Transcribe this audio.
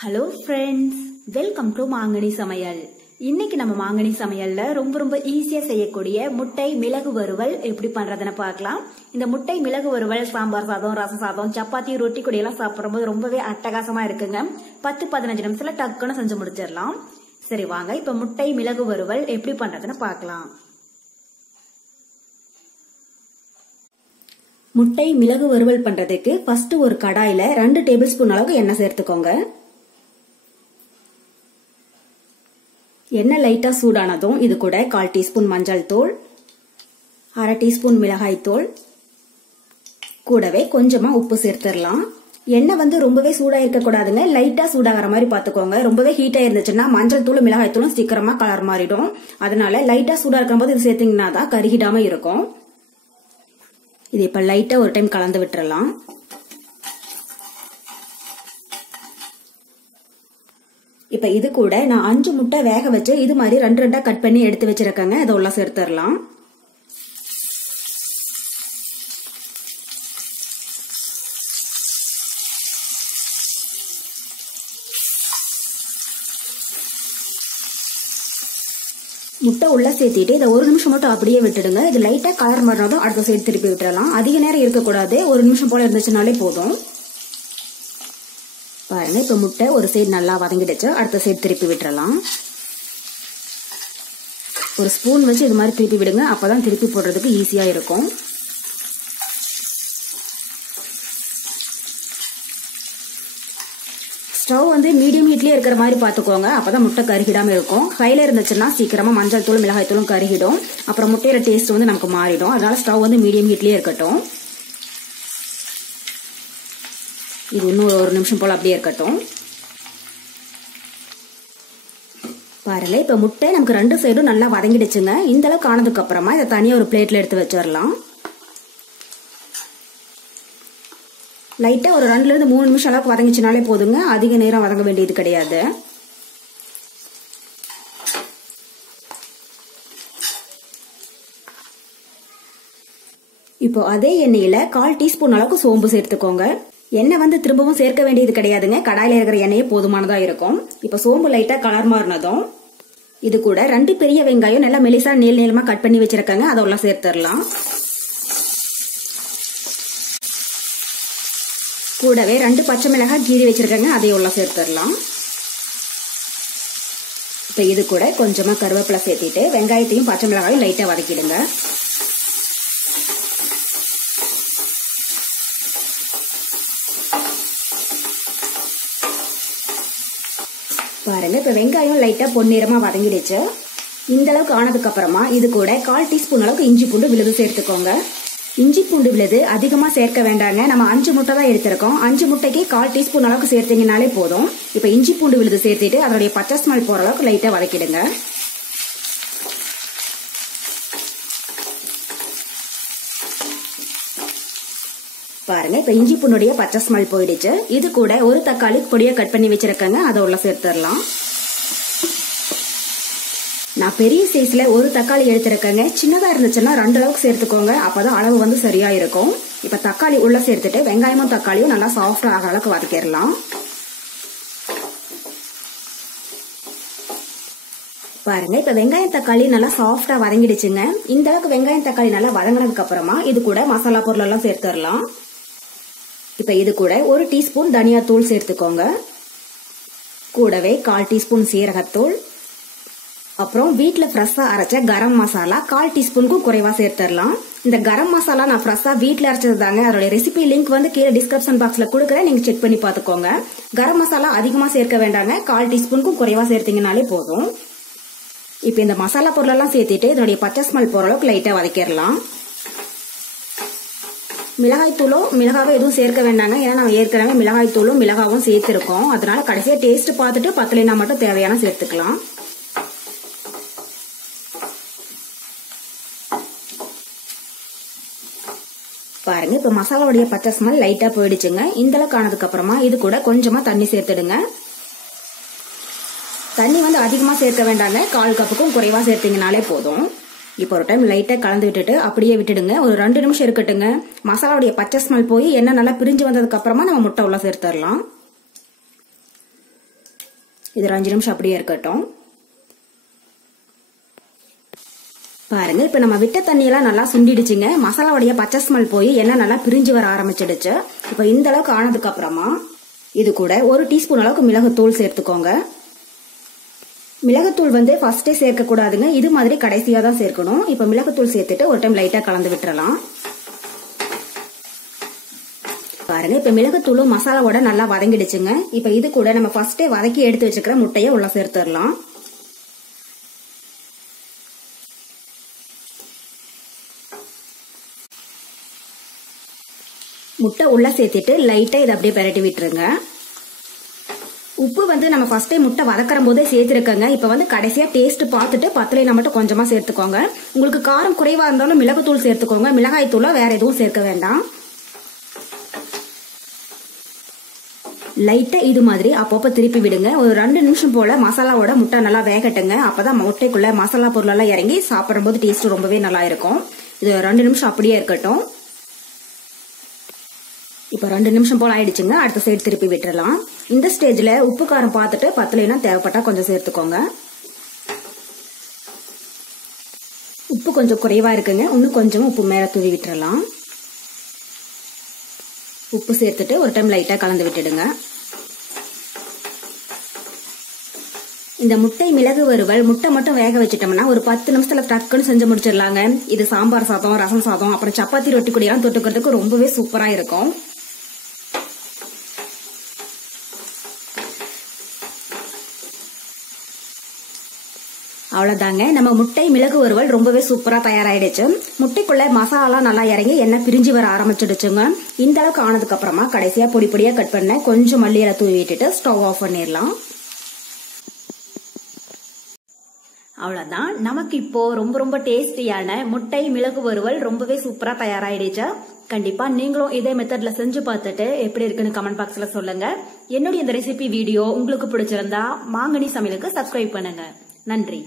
Hello friends, welcome to மாங்கனி சமையல். இன்னைக்கு நம்ம மாங்கனி சமையல்ல ரொம்ப ஈஸியா செய்யக்கூடிய முட்டை மிளகு வறுவல் எப்படி பண்றதுன்னு பார்க்கலாம். இந்த முட்டை மிளகு வறுவல் சாம்பார் சாதம், ரசம் சாதம், சப்பாத்தி, ரொட்டி கூட எல்லாம் சாப்பிடும்போது ரொம்பவே அட்டகாசமா இருக்குங்க. 10-15 நிமிஷத்துல டக்குன்னு செஞ்சு முடிச்சிடலாம். சரி வாங்க, இப்ப முட்டை மிளகு வறுவல் எப்படி பண்றதுன்னு பார்க்கலாம். முட்டை மிளகு வறுவல் பண்றதுக்கு ஃபர்ஸ்ட் ஒரு கடாயில 2 டேபிள் ஸ்பூன் அளவுக்கு எண்ணெய் சேர்த்துக்கோங்க. எண்ணெய் லைட்டா சூடானதும் இது கூட 1/4 டீஸ்பூன் மஞ்சள் தூள், 1/2 டீஸ்பூன் மிளகாய் தூள், கூடவே கொஞ்சமா உப்பு சேர்த்துடலாம். எண்ணெய் ரொம்பவே சூடா இருக்க கூடாதுங்க, லைட்டா சூடாகிற மாதிரி பாத்துக்கோங்க. ரொம்பவே ஹீட்டா இருந்துச்சுன்னா மஞ்சள் தூள் மிளகாய் தூளும் சீக்கிரமா கலர் மாறிடும். அதனால லைட்டா சூடா இருக்கும் போது இது சேர்த்தீங்கன்னா தான் கருகிடாம இருக்கும். இது இப்ப லைட்டா ஒரு டைம் கலந்து விட்டுறலாம். இப்ப இது கூட நான் 5 முட்டை வேக வச்சு இது மாதிரி 2 கட் பண்ணி எடுத்து வச்சிருக்கேங்க. இதை உள்ள சேர்த்துடலாம். முட்டை உள்ள சேர்த்திட்டு இதை 1 நிமிஷம் மட்டும் அப்படியே விட்டுடுங்க. இது லைட்டா கலர் மாறினதும் அடுத்த சைடு திருப்பி விட்டுறலாம். அதிக நேரம் இருக்கக்கூடாது, 1 நிமிஷம் போல இருந்துச்சுனாலே போதும். பாருங்க, இப்ப முட்டை ஒரு சைடு நல்லா வதங்கிடுச்சு. அடுத்த சைடு திருப்பி விட்டுறலாம். ஒரு ஸ்பூன் வச்சு இது மாதிரி திருப்பி விடுங்க, அப்பதான் திருப்பி போடுறதுக்கு ஈஸியா இருக்கும். ஸ்டவ் மீடியம் ஹீட்லயே இருக்கிற மாதிரி பாத்துக்கோங்க, அப்பதான் முட்டை கருகிடாம இருக்கும். ஹைல இருந்துச்சுன்னா சீக்கிரமா மஞ்சள் தூள் மிளகாய் தூளும் கருகிடும். அப்புறம் முட்டையோட டேஸ்ட் நமக்கு மாறிடும். அதனால ஸ்டவ் மீடியம் ஹீட்லயே இருக்கட்டும். இது இன்னும் 1 நிமிஷம் போல அப்படியே இருக்கட்டும். பாருங்க, இப்ப முட்டை நமக்கு 2 சைடும் நல்லா வதங்கிடுச்சுங்க. இந்த அளவுக்கு ஆனதுக்கு அப்புறமா இதை தனியா ஒரு பிளேட்ல எடுத்து வச்சிடலாம். லைட்டா ஒரு 2-3 நிமிஷம் அளவுக்கு வதங்கிச்சுனாலே போதுங்க, அதிக நேரம் வதங்க வேண்டியது கிடையாது. இப்போ அதே எண்ணெயில 1/4 டீஸ்பூன் அளவுக்கு சோம்பு சேர்த்துக்கோங்க. எண்ணெய் திரும்பவும் சேர்க்க வேண்டியது கிடையாதுங்க, கடாயில இருக்கிற எண்ணெயே போதுமானதா இருக்கும். இப்ப சோம்பு லைட்டா கலர் மாறினதும் இது கூட 2 பெரிய வெங்காயம் நல்லா மெலிசா நீளமா கட் பண்ணி வச்சிருக்காங்க, அதெல்லாம் சேர்த்துடலாம். கூடவே 2 பச்சை மிளகாய் கீறி வச்சிருக்காங்க, அதையும் சேர்த்துடலாம். இப்ப இது கூட கொஞ்சமா கருவேப்பிலை சேர்த்திட்டு வெங்காயத்தையும் பச்சை மிளகாயும் லைட்டா வதக்கிடுங்க. பாருங்க, இப்ப வெங்காயம் லைட்டா பொன்னிறமா வதங்கிடுச்சு. இந்த அளவுக்கு ஆனதுக்கு அப்புறமா இது கூட 1/4 டீஸ்பூன் அளவுக்கு இஞ்சி பூண்டு விழுது சேர்த்துக்கோங்க. இஞ்சி பூண்டு விழுது அதிகமா சேர்க்க வேண்டாங்க, நம்ம 5 முட்டை தான் எடுத்திருக்கோம். 5 முட்டைக்கு 1/4 டீஸ்பூன் அளவுக்கு சேர்த்தீங்கனாலே போதும். இப்ப இஞ்சி பூண்டு விழுது சேர்த்துட்டு அதோடைய பச்சை ஸ்மெல் போற அளவுக்கு லைட்டா வதக்கிடுங்க. பாருங்க, இப்ப இஞ்சி பூண்டுடைய பச்சை ஸ்மெல் போயிடுச்சு. இது கூட ஒரு தக்காளி பொடியா கட் பண்ணி வச்சிருக்கேங்க, அதை உள்ள சேர்த்துடலாம். நான் பெரிய சைஸ்ல ஒரு தக்காளி எடுத்திருக்கேங்க. சின்னதா இருந்துச்சுன்னா 2 அளவுக்கு சேர்த்துக்கோங்க, அப்பதான் அளவு சரியா இருக்கும். இப்ப தக்காளி உள்ள சேர்த்துட்டு வெங்காயமும் தக்காளியும் நல்லா சாஃப்டா ஆகிற அளவுக்கு வதக்கிடலாம். பாருங்க, இப்ப வெங்காயம் தக்காளி நல்லா சாஃப்டா வதங்கிடுச்சுங்க. இந்த அளவுக்கு வெங்காயம் தக்காளி நல்லா வதங்கினதுக்கு அப்புறமா இது கூட மசாலா பொருள் எல்லாம் சேர்த்துடலாம். இப்ப இது கூட 1 டீஸ்பூன் தனியா தூள் சேர்த்துக்கோங்க. கூடவே 1/4 டீஸ்பூன் சீரகத்தூள், அப்புறம் வீட்டுல ஃப்ரெஷ்ஷா அரைச்ச கரம் மசாலா 1/4 டீஸ்பூனுக்கும் குறைவா சேர்த்துடலாம். இந்த கரம் மசாலா நான் ஃப்ரெஷ்ஷா வீட்டுல அரைச்சது தாங்க. அதோட ரெசிபி லிங்க் கீழே டிஸ்கிரிப்ஷன் பாக்ஸ்ல கொடுக்குறேன், நீங்க செக் பண்ணி பாத்துக்கோங்க. கரம் மசாலா அதிகமா சேர்க்க வேண்டாங்க, 1/4 டீஸ்பூனுக்கும் குறைவா சேர்த்தீங்கனாலே போதும். இப்ப இந்த மசாலா பொருள் எல்லாம் சேர்த்துட்டு இதனுடைய பச்சை ஸ்மெல் போற அளவுக்கு லைட்டா வதக்கிடலாம். மிளகாய் தூளோ மிளகாவோ எதுவும் சேர்க்க வேண்டாங்க, ஏன்னா நம்ம ஏற்கனவே மிளகாய் தூளும் மிளகாவும் சேர்த்திருக்கோம். அதனால கடைசியா டேஸ்ட் பார்த்துட்டு பத்தலைனா மட்டும் தேவையான சேர்த்துக்கலாம். பாருங்க, இப்ப மசாலாவுடைய பச்சை ஸ்மெல் லைட்டா போயிடுச்சுங்க. இந்த அளவுக்கு ஆனதுக்கு அப்புறமா இது கூட கொஞ்சமா தண்ணி சேர்த்துடுங்க. தண்ணி அதிகமா சேர்க்க வேண்டாங்க, 1/4 கப்புக்கும் குறைவா சேர்த்தீங்கனாலே போதும். இப்போ ஒரு டைம் லைட்டா கலந்து விட்டுட்டு அப்படியே விட்டுடுங்க. ஒரு 2 நிமிஷம் இருக்கட்டுங்க. மசாலாவுடைய பச்சை ஸ்மெல் போய் எண்ணெய் நல்லா பிரிஞ்சு வந்ததுக்கு அப்புறமா நம்ம முட்டை உள்ள சேர்த்துடலாம். இது ஒரு 5 நிமிஷம் அப்படியே இருக்கட்டும். பாருங்க, இப்ப நம்ம விட்ட தண்ணியெல்லாம் நல்லா சுண்டிடுச்சுங்க. மசாலாவுடைய பச்சை ஸ்மெல் போய் எண்ணெய் நல்லா பிரிஞ்சு வர ஆரம்பிச்சிடுச்சு. இப்ப இந்த அளவுக்கு ஆனதுக்கு அப்புறமா இது கூட 1 டீஸ்பூன் அளவுக்கு மிளகுத்தூள் சேர்த்துக்கோங்க. மிளகுத்தூள் ஃபர்ஸ்டே சேர்க்க கூடாதுங்க, இது மாதிரி கடைசியா தான் சேர்க்கணும். இப்ப மிளகுத்தூள் சேர்த்துட்டு ஒரு டைம் லைட்டா கலந்து விட்டுறலாம். பாருங்க, இப்ப மிளகுத்தூளும் மசாலாவோட நல்லா வதங்கிடுச்சுங்க. இப்ப இது கூட நம்ம ஃபர்ஸ்டே வதக்கி எடுத்து வச்சுக்கிற முட்டையை உள்ள சேர்த்துடலாம். முட்டை உள்ள சேர்த்துட்டு லைட்டா இதை அப்படியே பெரட்டி விட்டுருங்க. உப்பு நம்ம ஃபர்ஸ்ட் டைம் முட்டை வதக்கிற போதே சேர்த்துருக்கங்க. இப்ப கடைசியா டேஸ்ட் பார்த்துட்டு பத்தலைனா மட்டும் கொஞ்சமா சேர்த்துக்கோங்க. உங்களுக்கு காரம் குறைவா இருந்தாலும் மிளகுத்தூள் சேர்த்துக்கோங்க. மிளகாய் தூளா வேற எதுவும் சேர்க்க வேண்டாம். லைட்டா இது மாதிரி அப்பப்ப திருப்பி விடுங்க. ஒரு 2 நிமிஷம் போல மசாலாவோட முட்டை நல்லா வேகட்டுங்க. அப்பதான் முட்டைக்குள்ள மசாலா பொருள் எல்லாம் இறங்கி சாப்பிடும் போது டேஸ்ட் ரொம்பவே நல்லா இருக்கும். இது 2 நிமிஷம் அப்படியே இருக்கட்டும். இப்ப 2 நிமிஷம் போல ஆயிடுச்சுங்க. அடுத்த சைடு திருப்பி விட்டுறலாம். இந்த ஸ்டேஜ்ல உப்பு காரம் பார்த்துட்டு பத்தலைனா தேவைப்பட்டா கொஞ்சம் சேர்த்துக்கோங்க. உப்பு கொஞ்சம் குறைவா இருக்குங்க. இன்னும் கொஞ்சம் உப்பு மேல தூவி விட்டுறலாம். உப்பு சேர்த்துட்டு ஒரு டைம் லைட்டா கலந்து விட்டுடுங்க. இந்த முட்டை மிளகு வறுவல் முட்டை மட்டும் வேக வச்சுட்டோம்னா ஒரு 10 நிமிஷத்துல டக்குன்னு செஞ்சு முடிச்சிடலாங்க. இது சாம்பார் சாதம், ரசம் சாதம், அப்புறம் சப்பாத்தி ரொட்டி கூடலாம் தொட்டுக்கிறதுக்கு ரொம்பவே சூப்பரா இருக்கும். அவ்வளவுதாங்க, நம்ம முட்டை மிளகு வறுவல் ரொம்பவே சூப்பரா தயாராயிடுச்சு. முட்டைக்குள்ள மசாலா நல்லா இறங்கி எண்ணெய் பிரிஞ்சு வர ஆரம்பிச்சிடுச்சுங்க. இந்த அளவுக்கு ஆனதுக்கு அப்புறமா கடைசியா பொடி பொடியா கட் பண்ண கொஞ்சம் மல்லி இலை தூவி விட்டுட்டு ஸ்டவ் ஆஃப் பண்ணிடலாம். அவ்வளவுதான், நமக்கு இப்போ ரொம்ப ரொம்ப டேஸ்டியான முட்டை மிளகு வறுவல் ரொம்பவே சூப்பரா தயாராயிடுச்சு. கண்டிப்பா நீங்களும் இதே மெத்தட்ல செஞ்சு பார்த்துட்டு எப்படி இருக்குன்னு கமெண்ட் பாக்ஸ்ல சொல்லுங்க. என்னுடைய இந்த ரெசிபி வீடியோ உங்களுக்கு பிடிச்சிருந்தா மாங்கனி சமையலுக்கு சப்ஸ்கிரைப் பண்ணுங்க. நன்றி.